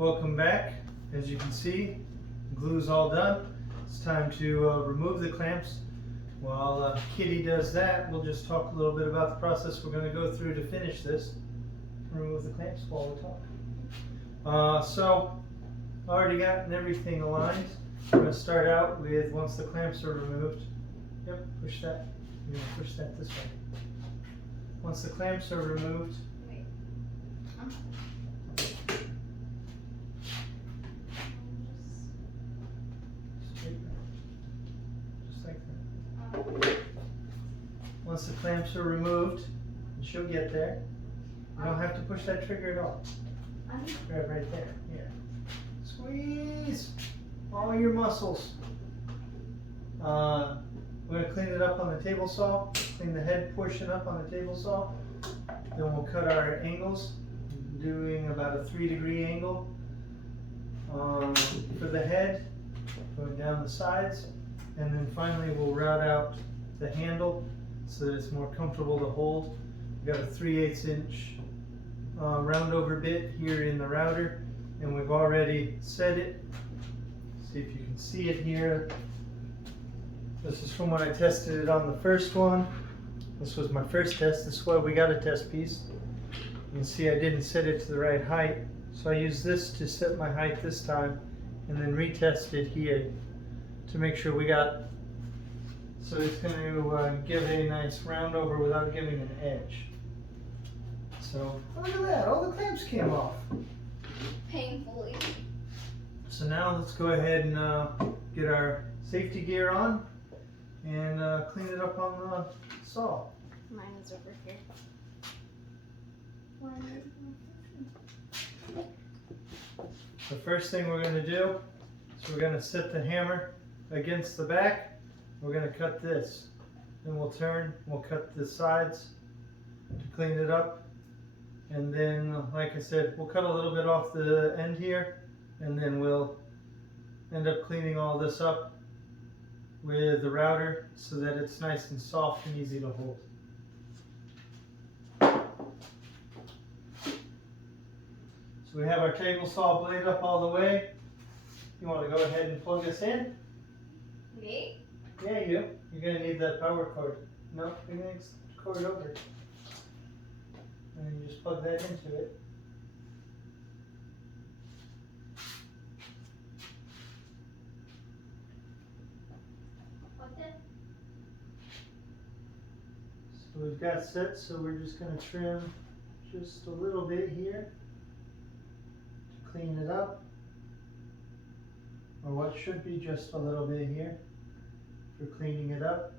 Welcome back. As you can see, the glue's all done. It's time to remove the clamps. While Kitty does that, we'll just talk a little bit about the process we're going to go through to finish this. Remove the clamps while we talk. So, already gotten everything aligned. We're going to start out with, once the clamps are removed, yep, push that. You're going to push that this way. Once the clamps are removed, just like that. Once the clamps are removed, and she'll get there, you don't have to push that trigger at all. Grab right there. Yeah. Squeeze all your muscles. We're going to clean it up on the table saw. Clean the head portion up on the table saw. Then we'll cut our angles, doing about a 3-degree angle for the head, going down the sides, and then finally we'll route out the handle so that it's more comfortable to hold. We've got a 3/8 inch round over bit here in the router, and we've already set it. See if you can see it here. This is from when I tested it on the first one. This was my first test. This is why we got a test piece. You can see I didn't set it to the right height, so I used this to set my height this time, and then retest it here to make sure we got, so it's going to give a nice round over without giving an edge. So look at that, all the clamps came off. Painfully. So now let's go ahead and get our safety gear on and clean it up on the saw. Mine is over here. The first thing we're going to do is we're going to set the hammer against the back. We're going to cut this. Then we'll turn, we'll cut the sides to clean it up. And then, like I said, we'll cut a little bit off the end here, and then we'll end up cleaning all this up with the router so that it's nice and soft and easy to hold. So we have our table saw blade up all the way. You want to go ahead and plug this in? Me? Yeah, you. You're going to need that power cord. No, you're going to cord over. And then you just plug that into it. So we've got set, so we're just going to trim just a little bit here to clean it up. Or what should be just a little bit here for cleaning it up.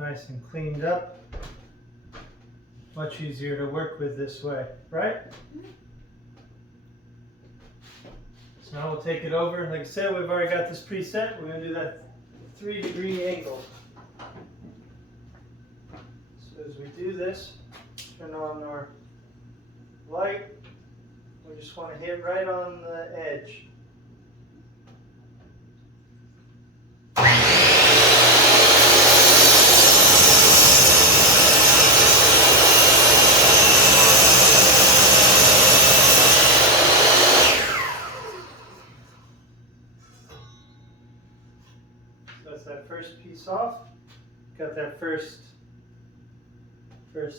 nice and cleaned up. Much easier to work with this way, right? So now we'll take it over. Like I said, we've already got this preset. We're going to do that 3-degree angle. So as we do this, turn on our light. We just want to hit right on the edge. That's that first piece off. Got that first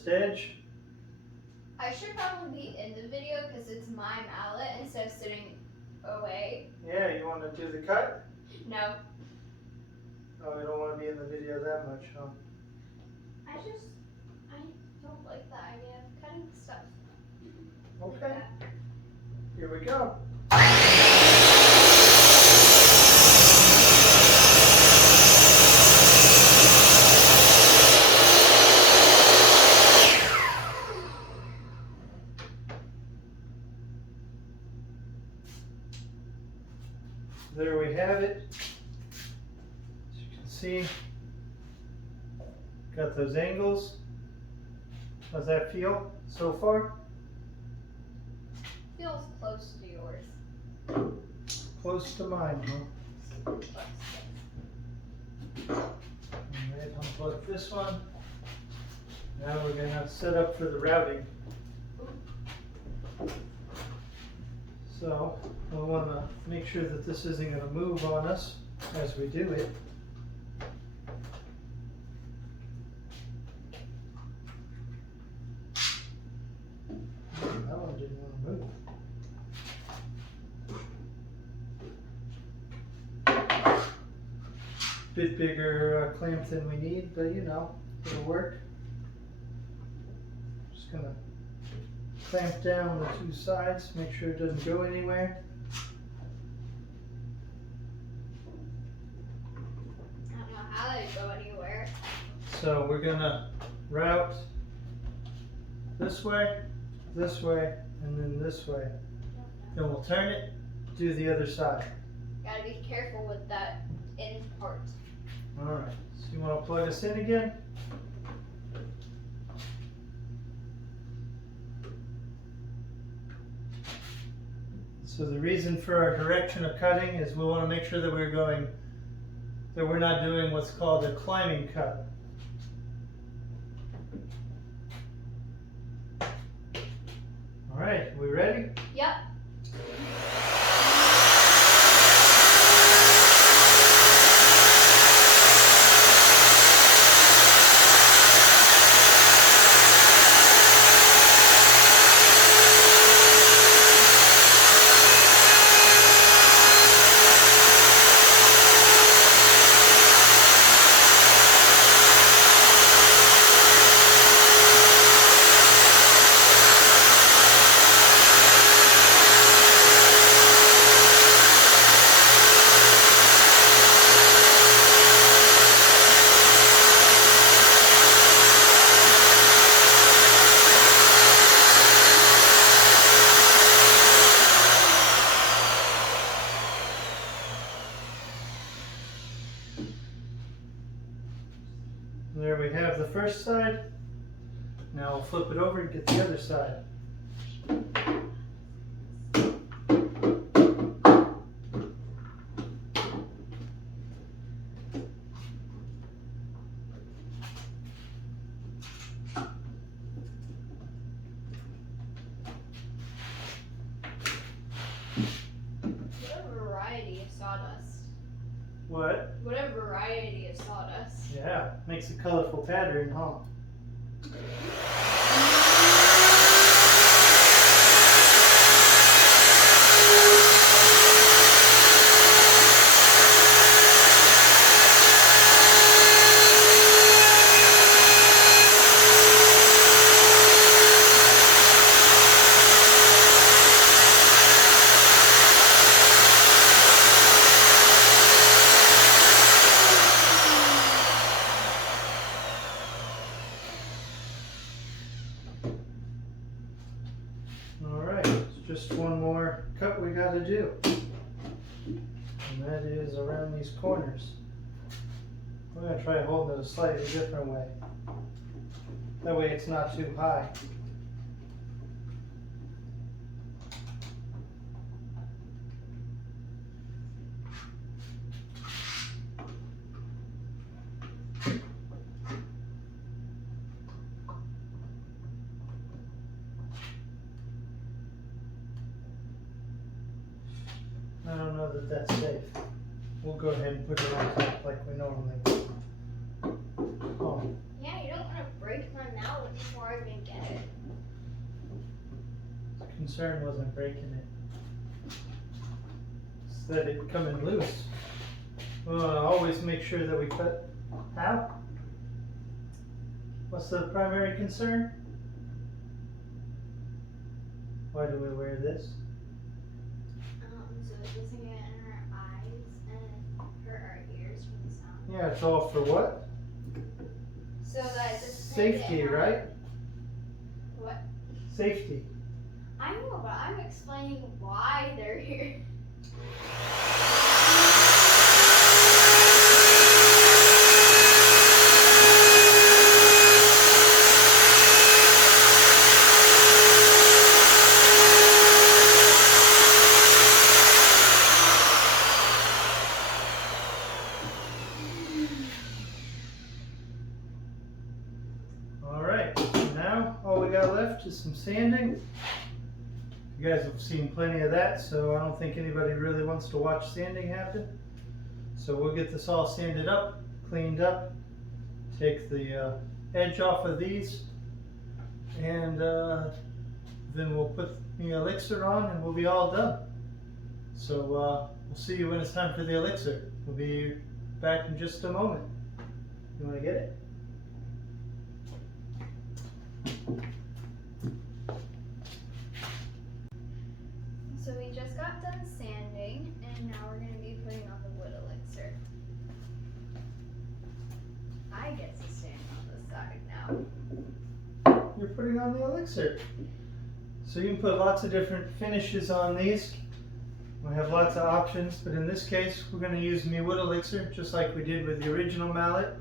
edge. I should probably be in the video because it's my mallet instead of sitting away. Yeah, you want to do the cut? No. Oh, I don't want to be in the video that much, huh? I don't like the idea of cutting stuff. Okay, Like that. here we go. There we have it. As you can see, got those angles. How's that feel so far? Feels close to yours. Close to mine, huh? Close. Alright, unplug this one. Now we're going to set up for the routing. So we'll want to make sure that this isn't going to move on us as we do it. That one didn't want to move. Bit bigger clamp than we need, but you know, it'll work. Just gonna clamp down the two sides, make sure it doesn't go anywhere. I don't know how they go anywhere. So we're gonna route this way, and then this way. Then we'll turn it, do the other side. Gotta be careful with that end part. Alright, so you wanna plug us in again? So the reason for our direction of cutting is we want to make sure that we're not doing what's called a climbing cut. All right, we ready? Yep. There we have the first side. Now we'll flip it over and get the other side. Whatever variety of sawdust. What? Whatever variety of sawdust. Yeah, makes a colorful pattern, huh? just one more cut we gotta do. And that is around these corners. I'm gonna try holding it a slightly different way. That way it's not too high. I don't know that that's safe. We'll go ahead and put it on top like we normally do. Oh, Yeah, you don't want to break my mallet before I even get it. the concern wasn't breaking it. It's that it coming loose. Always make sure that we cut. How? What's the primary concern? Why do we wear this? So it doesn't get in our eyes and hurt our ears from the sound. Yeah, it's all for what? So that it doesn't Safety, get in our- right? What? Safety. I know, but I'm explaining why they're here. Alright, now all we got left is some sanding. You guys have seen plenty of that, so I don't think anybody really wants to watch sanding happen. So we'll get this all sanded up, cleaned up, take the edge off of these, and then we'll put the elixir on and we'll be all done. So we'll see you when it's time for the elixir. We'll be back in just a moment. You want to get it? So we just got done sanding, and now we're going to be putting on the wood elixir. I get to stand on this side now. You're putting on the elixir. So you can put lots of different finishes on these. We have lots of options, but in this case we're going to use me wood elixir just like we did with the original mallet.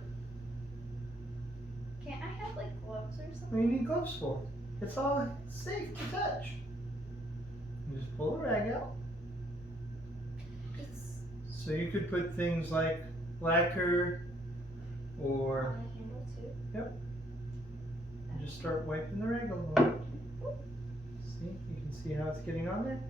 Can't I have like gloves or What something? do you need gloves for? It's all safe to touch. You just pull a rag out. It's So you could put things like lacquer or on the handle too. and just start wiping the rag a little bit. See, you can see how it's getting on there.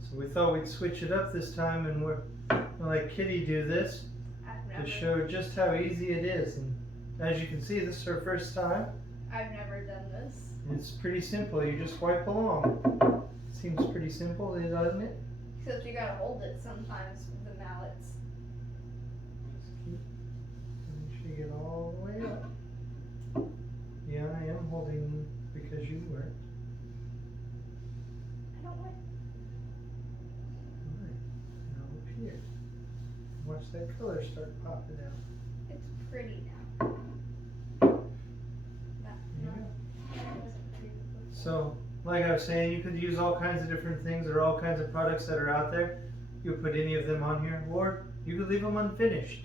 So we thought we'd switch it up this time and we're gonna let Kitty do this I've to never, show just how easy it is. And as you can see, this is her first time. I've never done this. It's pretty simple. You just wipe along. Seems pretty simple, doesn't it? Except you gotta hold it sometimes with the mallets. Just keep, make sure you get all the way up. Yeah, I am holding because you weren't. I don't want. Alright, now up here. Watch that color start popping out. It's pretty now. That, There you no, go. that wasn't pretty before. So, like I was saying, you could use all kinds of different things. There are all kinds of products that are out there. You could put any of them on here, or you could leave them unfinished.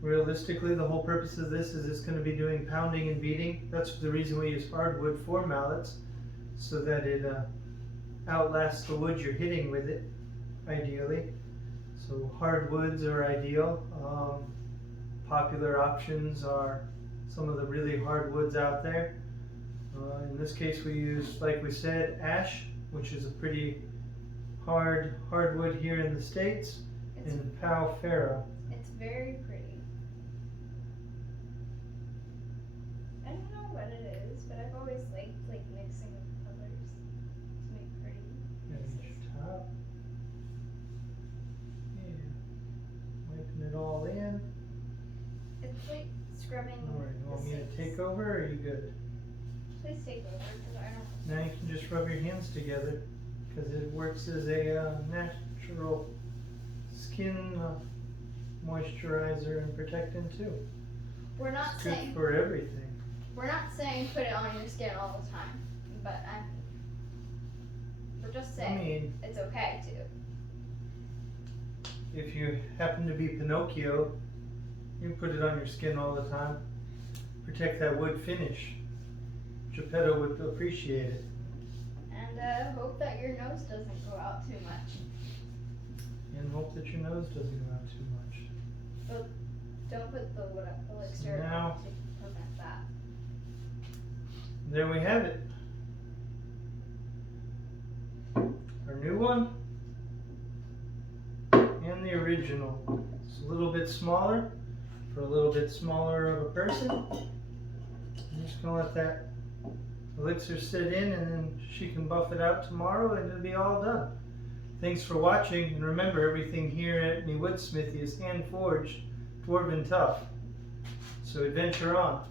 Realistically, the whole purpose of this is it's going to be doing pounding and beating. That's the reason we use hardwood for mallets, so that it outlasts the wood you're hitting with it, ideally. So hardwoods are ideal. Popular options are some of the really hardwoods out there. In this case we use, like we said, ash, which is a pretty hardwood here in the States, It's, and Pau Ferro. it's very pretty. I don't know what it is, but I've always liked like mixing with colors to make pretty There's pieces. your top. Yeah. Wiping it all in. It's like scrubbing. Alright, you want the me to sinks. take over, or are you good? Please take over because I don't. Now you can just rub your hands together, because it works as a natural skin moisturizer and protectant too. We're not It's good saying for everything. we're not saying put it on your skin all the time, but We're just I saying mean, it's okay to. if you happen to be Pinocchio, you can put it on your skin all the time. Protect that wood finish. Geppetto would appreciate it. And hope that your nose doesn't go out too much. And hope that your nose doesn't go out too much. Don't put the wood elixir So now- on to prevent that. There we have it. Our new one and the original. It's a little bit smaller for a little bit smaller of a person. I'm just gonna let that elixir sit in, and then she can buff it out tomorrow and it'll be all done. Thanks for watching, and remember, everything here at me woodsmithy is hand forged, dwarven tough. So adventure on.